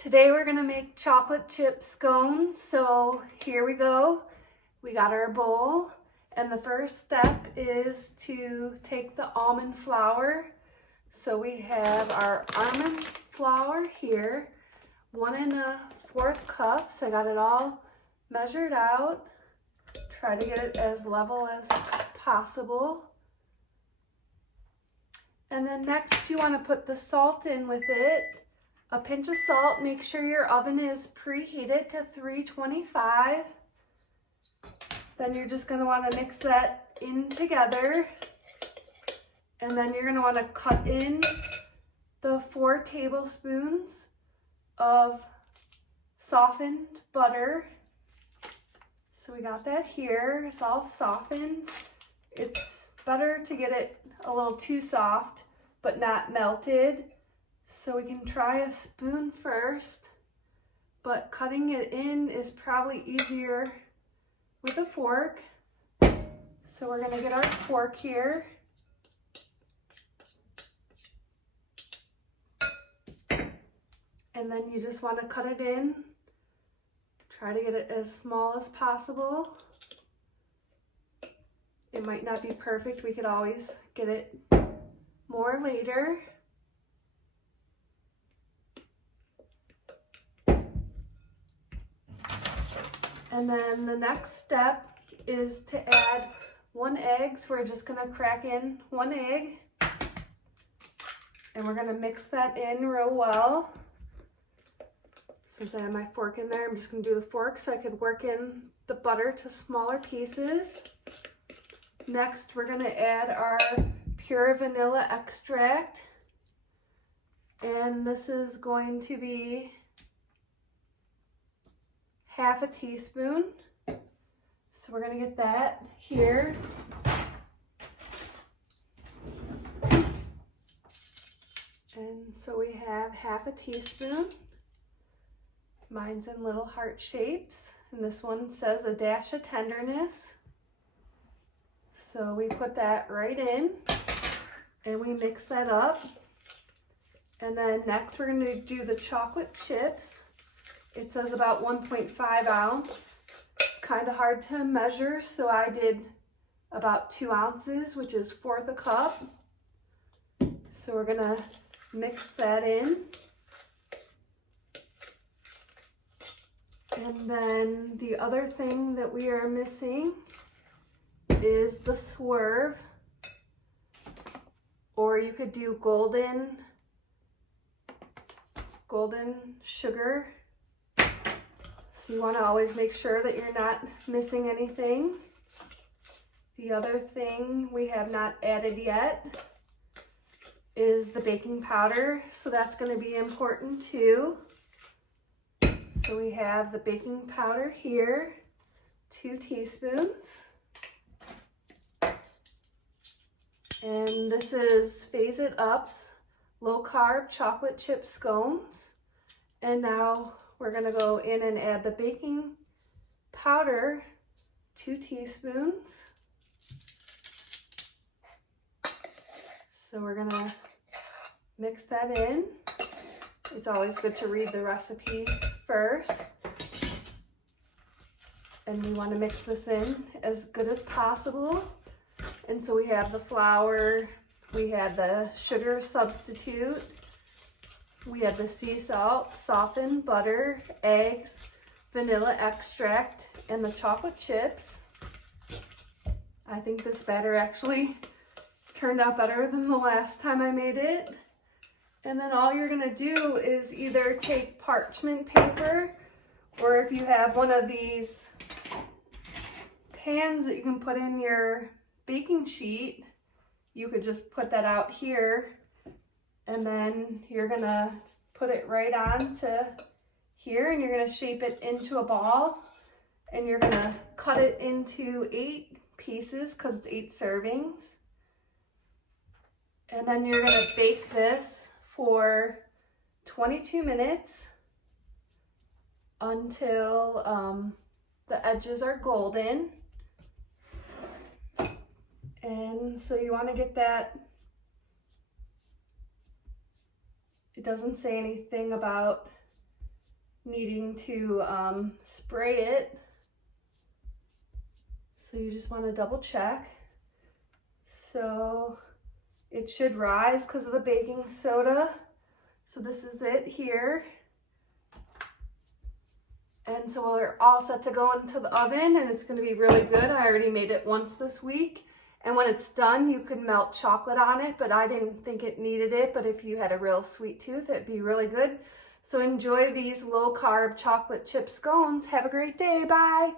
Today we're gonna make chocolate chip scones. So here we go. We got our bowl, and the first step is to take the almond flour. So we have our almond flour here, 1 1/4 cups. I got it all measured out. Try to get it as level as possible. And then next you want to put the salt in with it. A pinch of salt. Make sure your oven is preheated to 325. Then you're just going to want to mix that in together. And then you're going to want to cut in the 4 tablespoons of softened butter. So we got that here. It's all softened. It's better to get it a little too soft, but not melted. So we can try a spoon first, but cutting it in is probably easier with a fork. So we're gonna get our fork here. And then you just wanna cut it in. Try to get it as small as possible. It might not be perfect. We could always get it more later. And then the next step is to add 1 egg. So we're just gonna crack in 1 egg. And we're gonna mix that in real well. Since I have my fork in there, I'm just gonna do the fork so I could work in the butter to smaller pieces. Next, we're gonna add our pure vanilla extract. And this is going to be 1/2 teaspoon. So we're gonna get that here. And so we have 1/2 teaspoon. Mine's in little heart shapes. And this one says a dash of tenderness. So we put that right in and we mix that up. And then next we're gonna do the chocolate chips. It says about 1.5 ounce. Kind of hard to measure, so I did about 2 ounces, which is 1/4 cup. So we're gonna mix that in. And then the other thing that we are missing is the swerve, or you could do golden sugar. So you want to always make sure that you're not missing anything. The other thing we have not added yet is the baking powder, so that's going to be important too. So we have the baking powder here, 2 teaspoons. And this is Phase It Up's low carb chocolate chip scones. And now we're gonna go in and add the baking powder, 2 teaspoons. So we're gonna mix that in. It's always good to read the recipe first. And we wanna mix this in as good as possible. And so we have the flour, we have the sugar substitute, we have the sea salt, softened butter, eggs, vanilla extract, and the chocolate chips. I think this batter actually turned out better than the last time I made it. And then all you're gonna do is either take parchment paper, or if you have one of these pans that you can put in your baking sheet, you could just put that out here, and then you're gonna put it right on to here, and you're gonna shape it into a ball, and you're gonna cut it into 8 pieces because it's 8 servings. And then you're gonna bake this for 22 minutes until the edges are golden. And so you want to get that It doesn't say anything about needing to spray it. So you just want to double check. So it should rise because of the baking soda. So this is it here. And so we're all set to go into the oven, and it's going to be really good. I already made it once this week. And when it's done, you can melt chocolate on it, but I didn't think it needed it. But if you had a real sweet tooth, it'd be really good. So enjoy these low-carb chocolate chip scones. Have a great day. Bye.